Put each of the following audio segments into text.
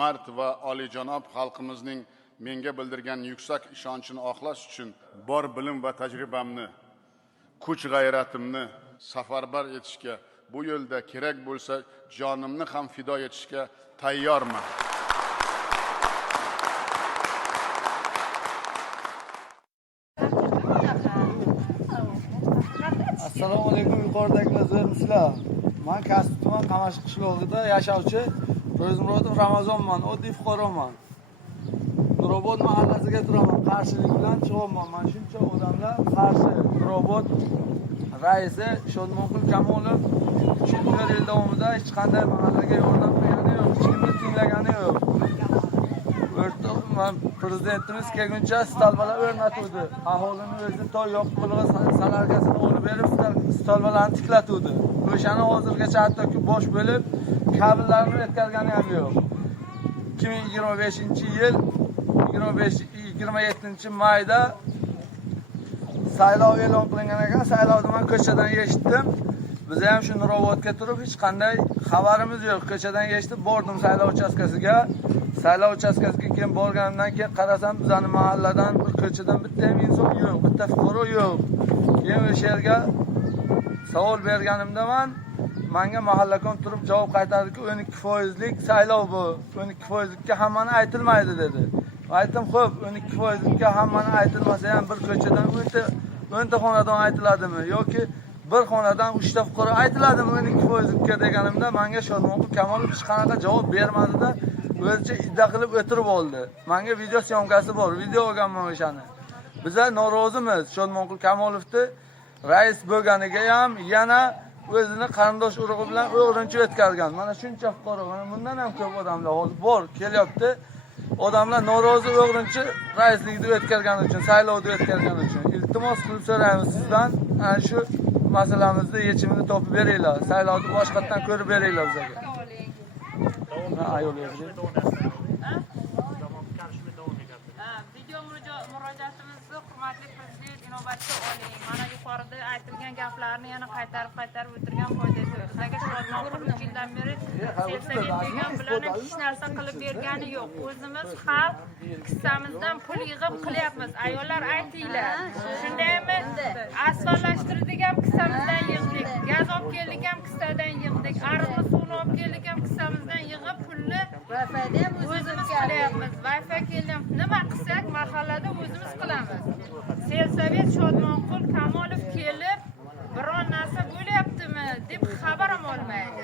mard va oliyjanob xalqimizning menga bildirgan yuksak ishonchini oqlash uchun bor bilim va tajribamni, kuch g'ayratimni safarbar etishga, bu yo'lda kerak bo'lsa jonimni ham fido etishga tayyorman. Assalomu alaykum, yuqoridagilar zo'rmisizlar? Men Kasbi tuman Qamashi qishlog'ida yashovchi Ro'zmurodov Ramazonman, oddiy fuqaroman. Nurobod mahallasiga turaman, qarshilik bilan chiqaman. Men shuncha odamlar qarshi. Nurobod raisi Shodmonqul Kamolov 3 yil davomida hech qanday mahallaga yordam bergani yo'q, hech kimni tinglagani yo'q. Prezidentimiz kelguncha stolbalar o'rnatuvdi. Aholini o'zi to'y yo'q qilib salargasini olib berib stolbalarni tiklatuvdi. O'shani hozirgacha hattoki bosh bo'lib kabellarni yetkazgani ham yo'q. 2025-yil 27-mayda saylov e'lon qilingan ekan. Saylovni men ko'chadan eshitdim. Biz ham shu Nurobodga turib hech qanday xabarimiz yo'q. Ko'chadan eshitib bordim saylov uchastkasiga. Saylov uchastkasiga keyin borganimdan keyin qarasam, bizning mahalladan bir ko'chadan bitta ham inson yo'q, bitta fuqaro yo'q. Keyin o'sha yerga savol berganimda menga mahallakon turib javob qaytardiki, 12%lik saylov bu. 12%likka hammani aytilmaydi dedi. Aytdim, xo'p, 12%likka hammani aytilmasa ham bir ko'chadan 10 ta xonadon aytiladimi yoki bir xonadan 3 ta fuqaro aytiladimi 12%likka deganimda menga Shodmonqul Kamolov hech qanaqa javob bermadi-da, o'zicha iddia qilib o'tirib oldi. Menga video syomkasi bor, video olganman o'shani. Bizlar norozimiz. Shodmonqul Kamolovni rais bo'lganiga ham yana o'zini qarindosh urug'i bilan o'g'rinchi o'tkazgan. Mana shuncha fuqaro, mana bundan ham ko'p odamlar hozir bor, kelyapti. Odamlar norozi o'g'rinchi raislikni o'tkazgani uchun, saylovni o'tkazgani uchun. Iltimos qilib so'raymiz sizdan, ana shu masalamizni yechimini topib beringlar. Saylovni boshqatdan ko'rib beringlar bizga. Video murojaatimizni hurmatli prezident inobatga oling. Mana yuqorida aytilgan gaplarni yana qaytarib o'tirgan foydasi yo'q. Bizga Shodmonqul 3 yildan beri Sevsaget degan bilan hech narsa qilib bergani yo'q. O'zimiz xalq kissamizdan pul yig'ib qilyapmiz. Ayollar aytinglar. Shundaymi? Asfaltashtirdik ham kissamizdan yig'dik. Gaz olib keldik ham kissadan yig'dik. Ariqni suvni olib keldik ham kissamizdan yig'ib pulni o'zimiz qilyapmiz. Wi-Fi kelyapti. Nima qilsak mahallada o'zimiz qilamiz. Sevsaget Shodmonqul Kamolov kelib biron narsa bo'lyaptimi deb xabar ham olmaydi.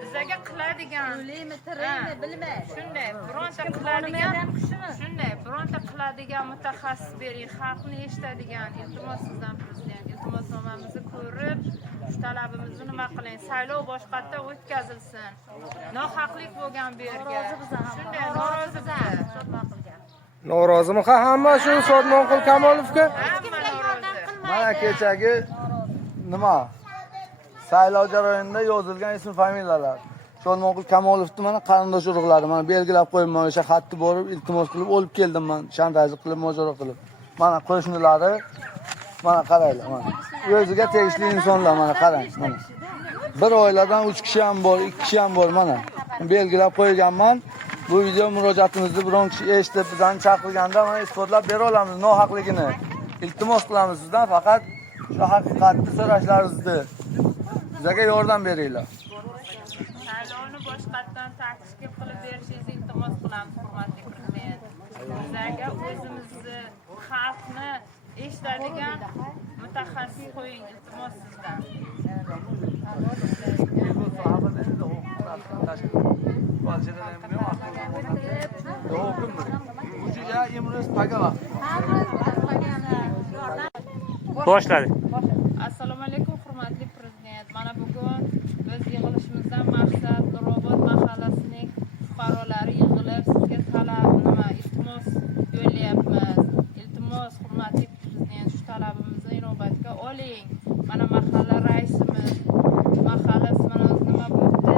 Bizga qiladigan bilmaydi. Shunday bironta qiladigan mutaxassis bering, xalqni eshitadigan. Iltimos sizdan prezident, iltimosnomamizni ko'rib, shu talabimizni nima qiling? Saylov boshqatda o'tkazilsin. Nohaqlik bo'lgan bu yerga. Shunday norozimiz. Norozimi hamma shu Shodmonqul Kamolovga? Hamma norozi. Mana kechagi nima? Saylov jarayonida yozilgan ism familiyalar. Shodmonqul Kamolovni mana qarindosh urug'lari mana belgilab qo'yman, o'sha xatni borib iltimos qilib olib keldim men, shantaj qilib, mojaro qilib. Mana qo'shnilari, mana qaranglar, mana. O'ziga tegishli insonlar, mana qarang, mana. Bir oiladan 3 kishi ham bor, 2 kishi ham bor, mana. Belgilab qo'yganman. Bu video murojaatimizni biron kishi eshitib, bizdan chaqirganda mana isbotlab bera olamiz nohaqligini. Iltimos qilamiz sizdan, faqat shu haqiqatni so'rashlaringizni. Bizga yordam beringlar. Saylovni boshqatdan tartibga qilib berishingizni iltimos qilamiz, hurmatli prezident. Bizga o'zimizni, xalqni eshitadigan mutaxassis qo'ying, iltimos sizdan. Boshladik. Assalomu alaykum, hurmatli prezident. Mana bugun biz yig'ilishimizdan maqsad Nurobod mahallasining fuqarolari yig'ilib sizga talab iltimos yo'llayapmiz. Iltimos, hurmatli prezident, shu talabimizni inobatga oling. Mana mahalla raisimiz, mahallasi mana nima bo'pti?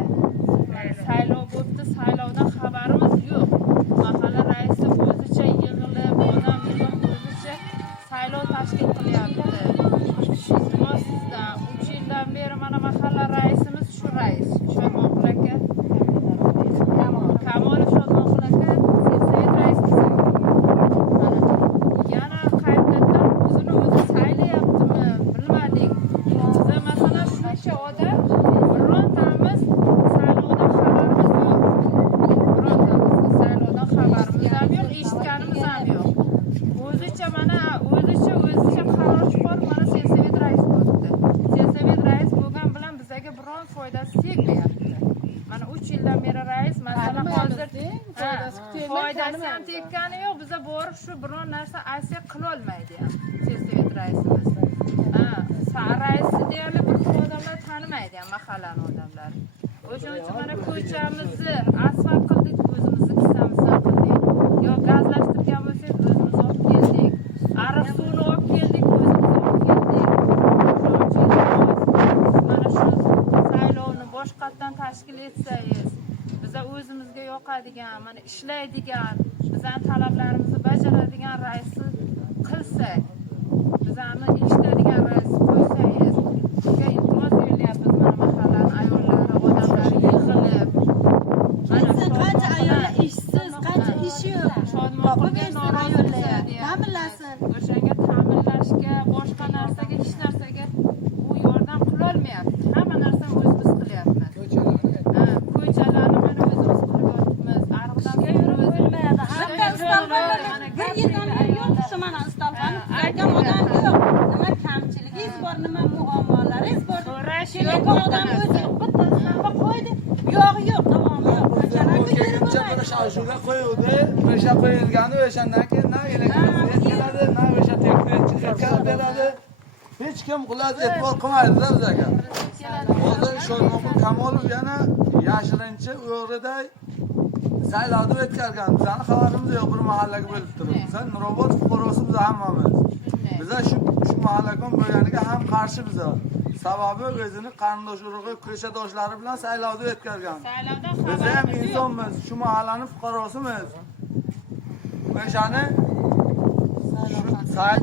Saylov bo'pti, saylovdan xabarimiz yo'q. Mahalla raisi o'zicha yig'ilib, odam yig'ib o'zicha saylov tashkil qilyapti. foydasi ham tekkani yo'q. Biza borib shu biron narsa aytsak qilolmaydi ham. Sessiya raisimiz. Raisi deyarli bir odamlar tanimaydi ham mahallani odamlari. O'shaning uchun mana ko'chamizni asfalt qildik, o'zimizni kissamizdan qildik. Yo gazlashtirgan bo'lsak, o'zimiz olib keldik. Ariq suvini olib keldik, o'zimiz olib keldik. Mana shu saylovni boshqatdan tashkil etsangiz, biza o'zimizga yoqadigan, mana ishlaydigan, bizning talablarimizni bajaradigan raisni qilsak, bizani eshitadigan raisni qo'ysangiz, bizga iltimos yo'llayapmiz mana mahallani ayollari, odamlari yig'ilib. Mana qancha ayollar ishsiz, qancha ish yo'q. Shodmonqulga norozi ta'minlasin. O'shanga ta'minlashga, boshqa narsaga, hech narsaga u yordam qilolmayapti. Hamma narsani o'zimiz qilyapmiz. Ko'chalarni mana o'zimiz qilyapmiz. Ariqdan yurib o'zilmaydi. Hatto istalganlar bir yildan beri yo'q shu mana istalgani. Aytgan odam yo'q. Nima kamchiligingiz bor, nima muammolaringiz bor. Keyin odam o'zi bitta istalga qo'ydi. Yog'i yo'q, davomi yo'q. Ko'chalarga yurib bo'lmaydi. Shuga qo'yuvdi, o'sha qo'yilgani o'shandan keyin na elektrisitet keladi, na o'sha texnik yetkazib beradi. Hech kim qulat e'tibor qilmaydi-da bizga. Hozir Shodmonqul Kamolov yana yashirincha o'g'riday saylovni o'tkazgan. Bizani xabarimiz yo'q, bir mahallaga bo'lib turibdi. Biz Nurobod fuqarosi biz hammamiz. Biz shu mahallaga bo'lganiga ham qarshi biz. Sababi o'zini qarindosh urug'i, ko'chadoshlari bilan saylovni o'tkazgan. Biz ham insonmiz, shu mahallaning fuqarosimiz. O'shani sayt